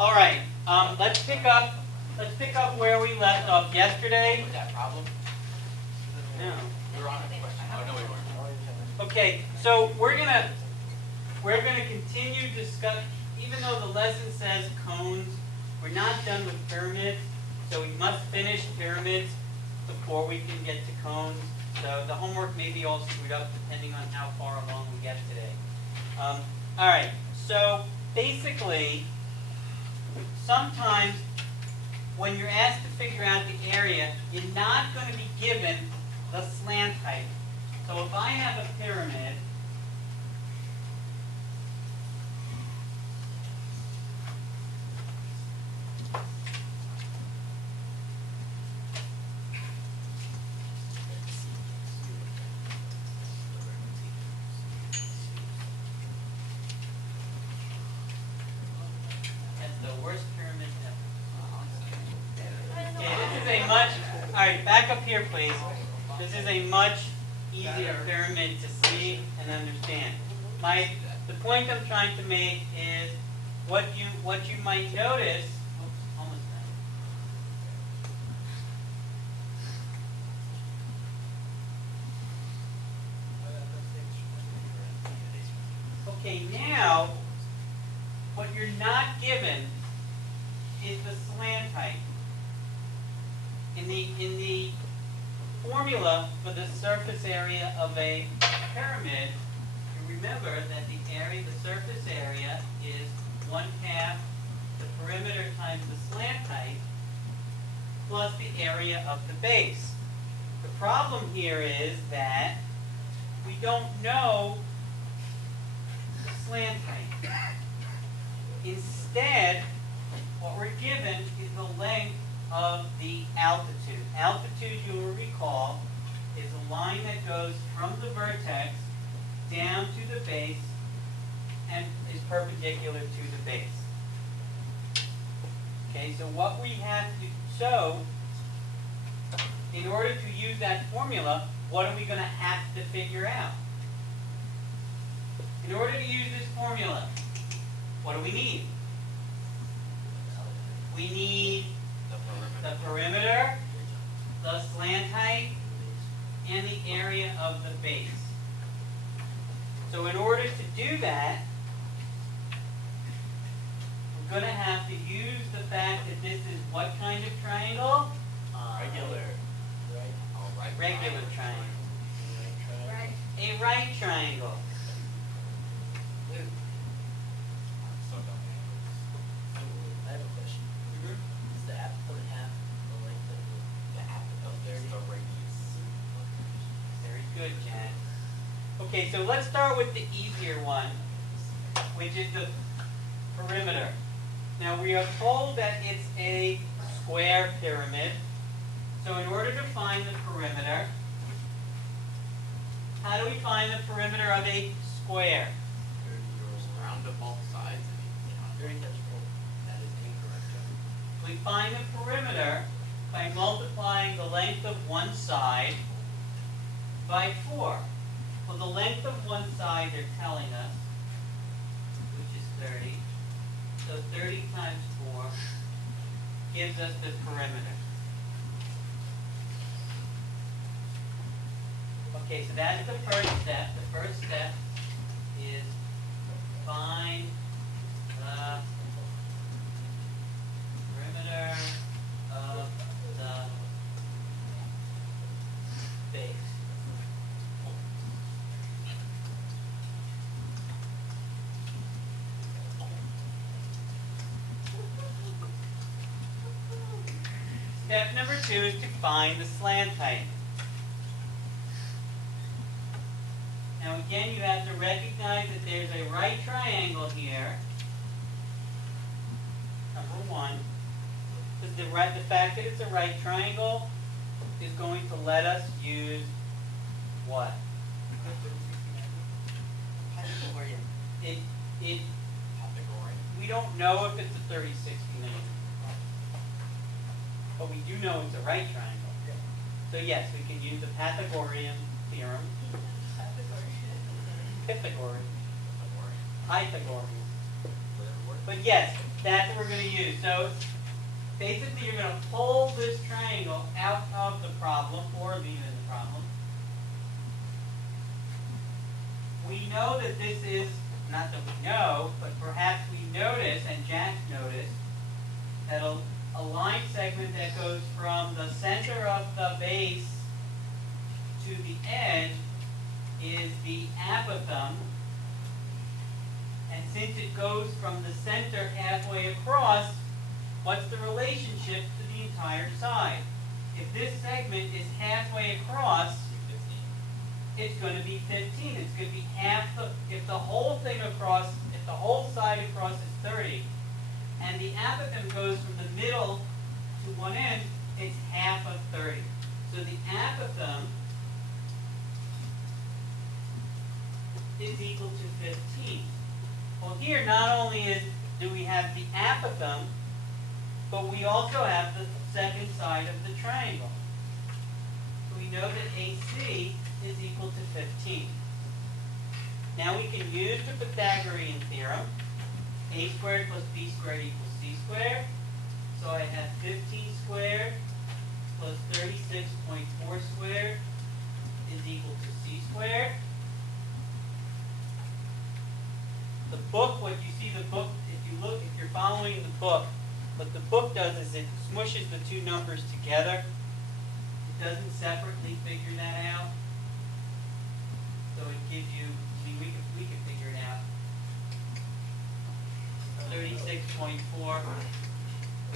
All right. Let's pick up where we left off yesterday. Was that problem? No. We were on a question. Oh no, we weren't. Okay. So we're gonna continue discuss. Even though the lesson says cones, we're not done with pyramids. So we must finish pyramids before we can get to cones. So the homework may be all screwed up depending on how far along we get today. All right. So basically, sometimes when you're asked to figure out the area, you're not going to be given the slant height. So if I have a pyramid, that's the worst pyramid ever. Okay, this is a much, all right, back up here please. This is a much easier pyramid to see and understand. The point I'm trying to make is what you might notice. Oops, almost done. Okay, now what you're not given is the slant height. In the formula for the surface area of a pyramid, you remember that the surface area is 1/2 the perimeter times the slant height plus the area of the base. The problem here is that we don't know the slant height. Instead, what we're given is the length of the altitude. Altitude, you will recall, is a line that goes from the vertex down to the base and is perpendicular to the base. Okay, so what we have to show, in order to use that formula, what are we going to have to figure out? In order to use this formula, what do we need? We need the perimeter, the slant height, and the area of the base. So in order to do that, we're going to have to use the fact that this is what kind of triangle? Regular. Right. Regular triangle. Right. A right triangle. I have a question. Is the half point half the length of the half of 30? The radius. Very good, Jan. Okay, so let's start with the easier one, which is the perimeter. Now we are told that it's a square pyramid. So in order to find the perimeter, how do we find the perimeter of a square? Round up both sides. Very difficult. That is incorrect. We find the perimeter by multiplying the length of one side by 4. Well, the length of one side they're telling us, which is 30. So 30 times 4 gives us the perimeter. Okay, so that's the first step. The first step is find the perimeter of the base. Step number 2 is to find the slant height. Now again, you have to recognize that there's a right triangle here. Number 1. Because the fact that it's a right triangle is going to let us use what? Pythagorean. We don't know if it's a 30-60 90. But we do know it's a right triangle. So yes, we can use the Pythagorean theorem. Pythagorean. Pythagorean. But yes, That's what we're going to use. So basically you're going to pull this triangle out of the problem, or leave it in the problem. We know that this is, not that we know, but perhaps we notice, and Jack noticed, that a line segment that goes from the center of the base to the edge is the apothem. And since it goes from the center halfway across, what's the relationship to the entire side? If this segment is halfway across, it's going to be 15. It's going to be half the, if the whole thing across, if the whole side across is 30, and the apothem goes from the middle to one end, it's half of 30. So the apothem is equal to 15. Well, here not only do we have the apothem, but we also have the second side of the triangle. So we know that AC is equal to 15. Now we can use the Pythagorean theorem. A squared plus b squared equals c squared. So I have 15 squared plus 36.4 squared is equal to c squared. The book, what you see the book, if you're following the book, what the book does is it smushes the two numbers together. It doesn't separately figure that out. So it gives you, I mean, we could figure it out. 36.4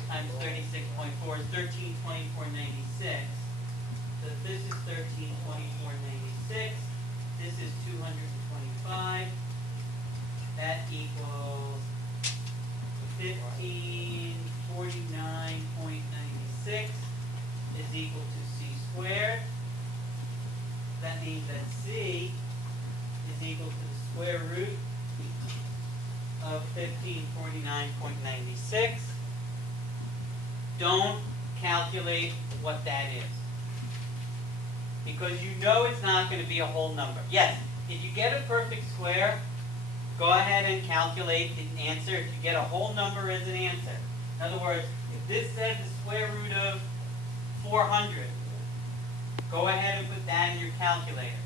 times 36.4 is 1324.96. So if this is 1324.96, this is 225. That equals 1549.96 is equal to c squared. That means that c is equal to the square root of 1549.96. Don't calculate what that is, because you know it's not going to be a whole number. Yes, if you get a perfect square, go ahead and calculate the answer if you get a whole number as an answer. In other words, if this said the square root of 400, go ahead and put that in your calculator.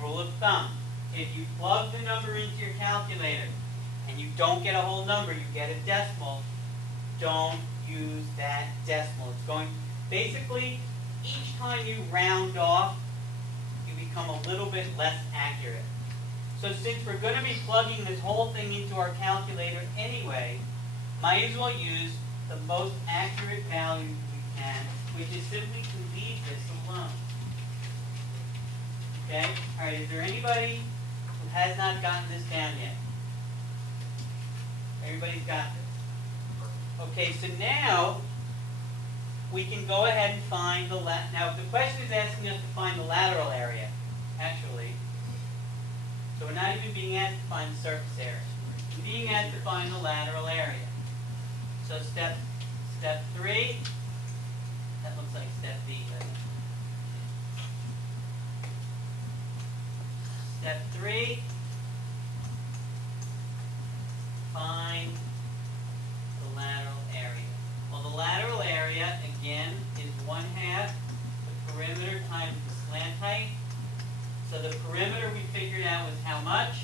Rule of thumb. If you plug the number into your calculator and you don't get a whole number, you get a decimal, don't use that decimal. It's going, basically, each time you round off, you become a little bit less accurate. So since we're going to be plugging this whole thing into our calculator anyway, might as well use the most accurate value we can, which is simply to leave this alone. Okay? Alright, is there anybody who has not gotten this down yet? Everybody's got this. Okay, so now we can go ahead and find the now the question is asking us to find the lateral area, actually. So we're not even being asked to find the surface area. We're being asked to find the lateral area. So step 3, that looks like step B. Step 3, find the lateral area. Well, the lateral area, again, is 1/2 the perimeter times the slant height. So the perimeter we figured out was how much?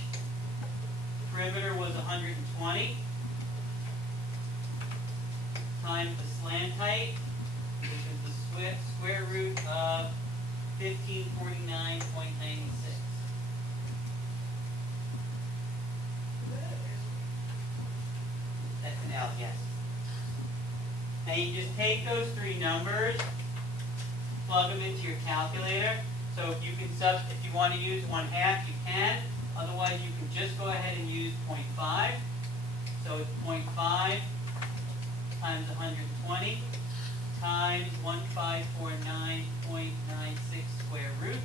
The perimeter was 120 times the slant height, which is the square root of 1549.96. That's an L, yes. Now you just take those three numbers, plug them into your calculator. So if you can if you want to use 1/2, you can. Otherwise, you can just go ahead and use 0.5. So it's 0.5 times 120 times 1549.96 square root.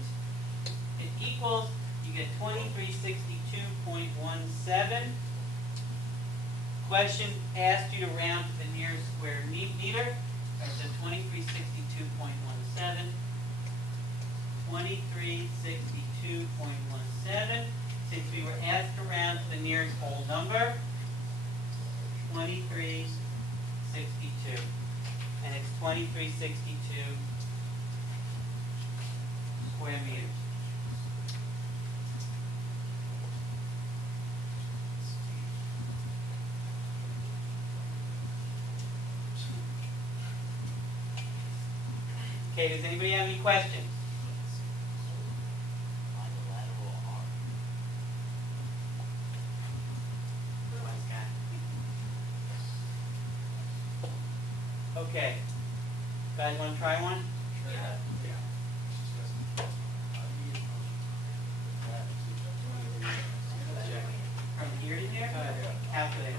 It equals, you get 2362.17. Question asked you to round to the nearest square meter. So 2362.17. 2362.17. Since we were asked to round to the nearest whole number, 2362.17 2362. And it's 2362 square meters. Okay, does anybody have any questions? Find the lateral arc. Okay. Guys want to try one? From here to here? Calculate.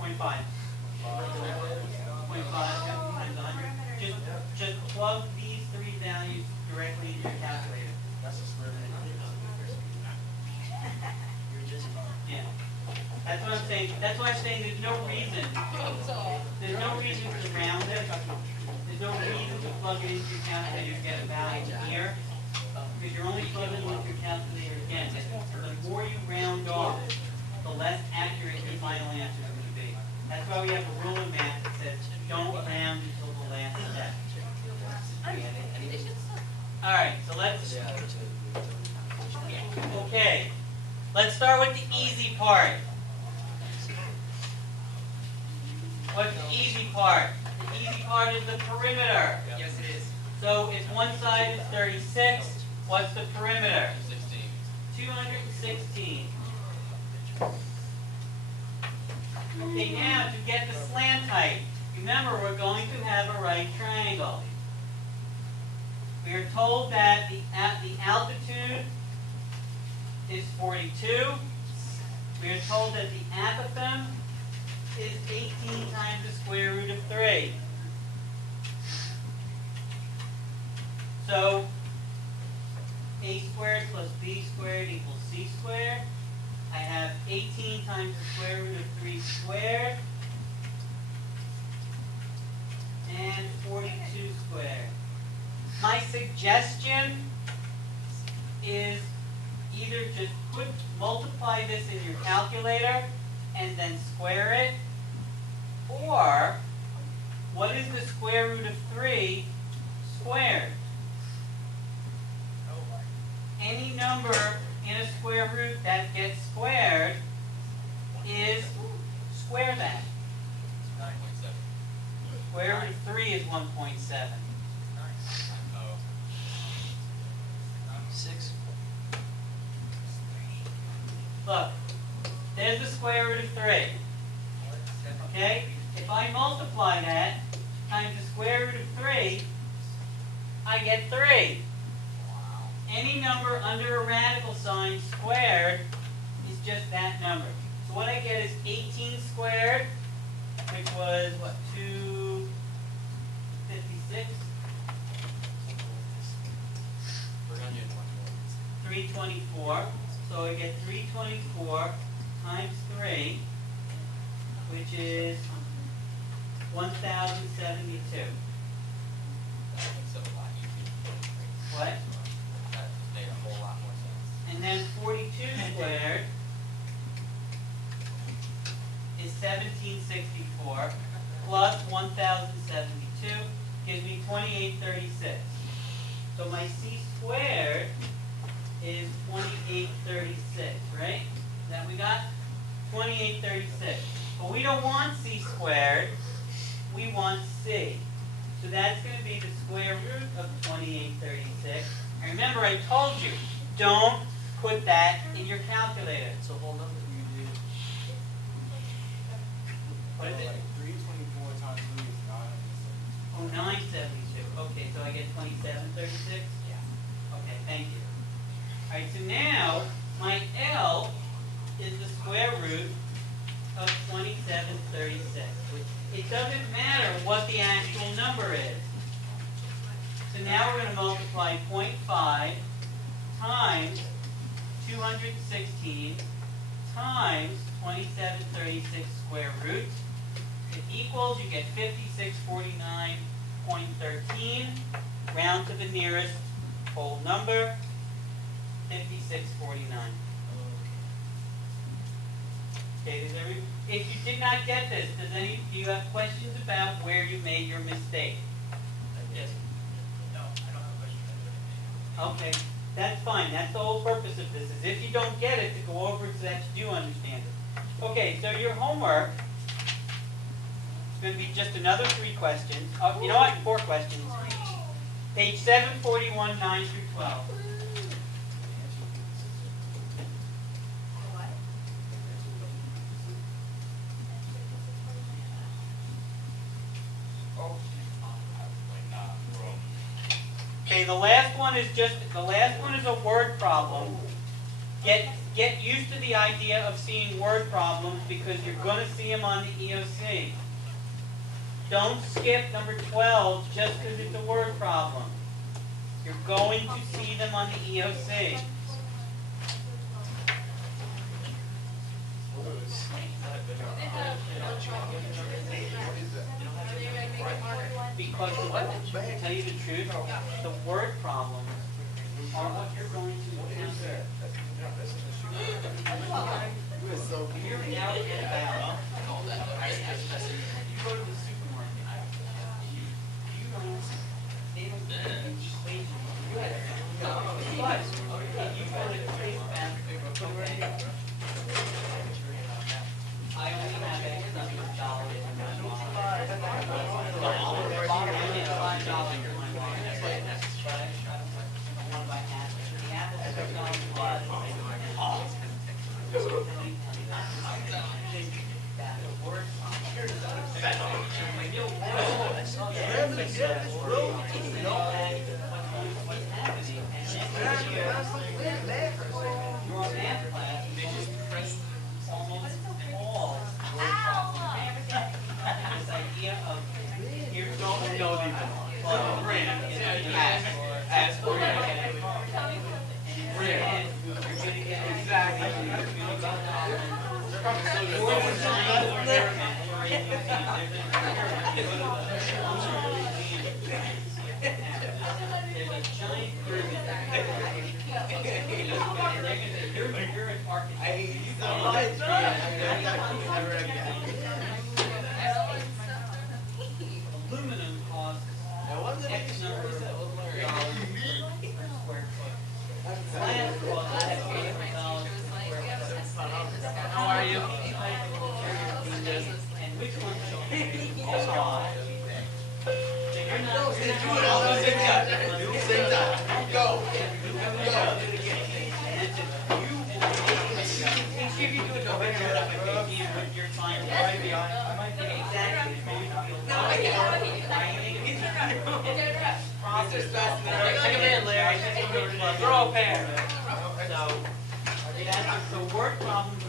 0.5. 0.5 times 100. Just plug these three values directly into your calculator. That's a square meter. Yeah. That's what I'm saying. That's why I'm saying there's no reason. There's no reason to round it. There's no reason to plug it into your calculator to get a value here. Because you're only plugging with your calculator again. The more you round off, the less accurate your final answer is going to be. That's why we have a rule in math that says don't round until the last step. Alright, so let's... Okay. Let's start with the easy part. What's the easy part? The easy part is the perimeter. Yes, it is. So if one side is 36, what's the perimeter? 16. 216. Okay, now to get the slant height, remember we're going to have a right triangle. We are told that the altitude is 42. We are told that the apothem is 18 times the square root of 3. So a squared plus b squared equals c squared. I have 18 times the square root of 3 squared and 42 squared. My suggestion is either just multiply this in your calculator and then square it, or what is the square root of 3 squared? Any number in a square root that gets squared is square that. 9.7. Square root of 3 is 1.7. Oh. 6. Look, there's the square root of 3. Okay? If I multiply that times the square root of 3, I get 3. Any number under a radical sign squared is just that number. So what I get is 18 squared, which was, what, 256? 324. So I get 324 times 3, which is 1,072. Makes it a lot easier. What? That made a whole lot more sense. And then 42 squared is 1764 plus 1072 gives me 2836. So my c squared is 2836, right? That we got 2836. But we don't want c squared, we want c. So that's going to be the square root of 2836. And remember, I told you, don't put that in your calculator. It's a whole number. You do. What is it? 324 times 3 is 972. Oh, 972. Okay, so I get 2736? Yeah. Okay, thank you. All right, so now my L is the square root of 2736. It doesn't matter what the actual number is. So now we're going to multiply 0.5 times 216 times 2736 square root. It equals, you get 5649.13. Round to the nearest whole number, 5649. Okay, if you did not get this, do you have questions about where you made your mistake? Yes. No, I don't have a question. Okay, that's fine, that's the whole purpose of this, is if you don't get it, to go over it so that you do understand it. Okay, so your homework is going to be just another 3 questions. You know what, 4 questions. Page 741, 9 through 12. Okay, the last one is a word problem. Get used to the idea of seeing word problems because you're going to see them on the EOC. Don't skip number 12 just because it's a word problem. You're going to see them on the EOC. Because to tell you the truth, the word problems are what you're going to encounter. You're out and about. You go to the supermarket. You don't. They don't persuade you. But if you go to Trace Bank, okay, I only have X number of dollars in my wallet. I only have $5 in my wallet. But I want to buy apples. The apples are $6 plus. That word what's happening? Your math class, they just press almost all word problems. This idea of here's going on brand. Ask for it. And you're going to get exactly there's a giant pyramid. You're an architect. Aluminum costs X number of dollars per square foot. Glass costs X number of dollars per square foot. How are you? And which one should you do? All We're all pairs. So, the word problems